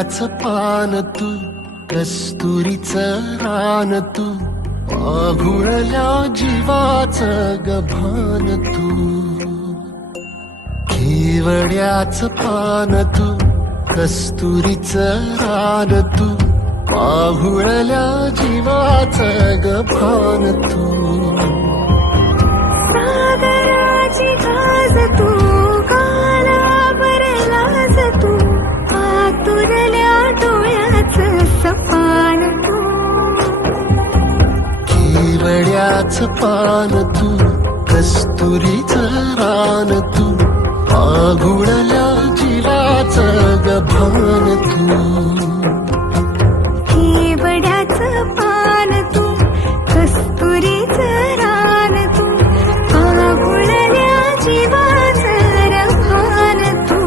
केवड्याच पान तू, कस्तुरीचं रान तू, आघुळल्या जीवाचं गभान तू. केवड्याच पान तू, कस्तुरीचं रान तू, आघुळल्या जीवाचं गभान तू. सागराची गाज तू, कालावरलाज तू, आतुरल्या डोळ्याचं सपान तू. केवड्याच पान तू, कस्तुरीचं रान तू, आघुळल्या जीवाचं गभान तू. केवड्याचं पान तू, कस्तुरीचं रान तू, आघुळल्या जीवाचं रभान तू.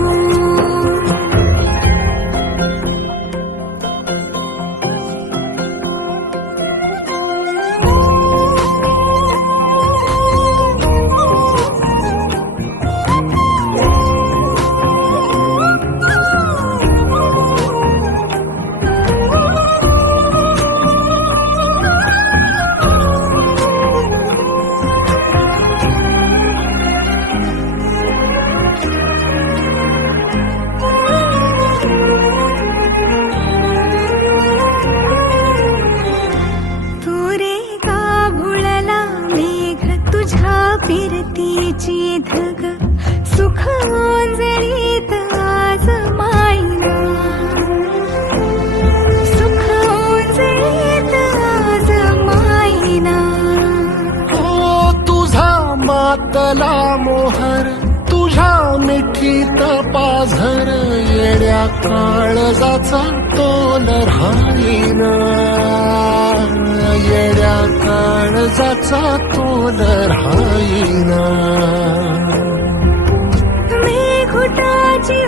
फिरतीची धग सुख ओंजळीत आज मायना, सुख ओंजळीत आज मायना. ओ तुझा मातला मोहर, तुझ्या मिठीत पाझर, येड्या काळजाचा तोल राहीना, येड्या काळजाचा तोल राहीना. मेघुटाची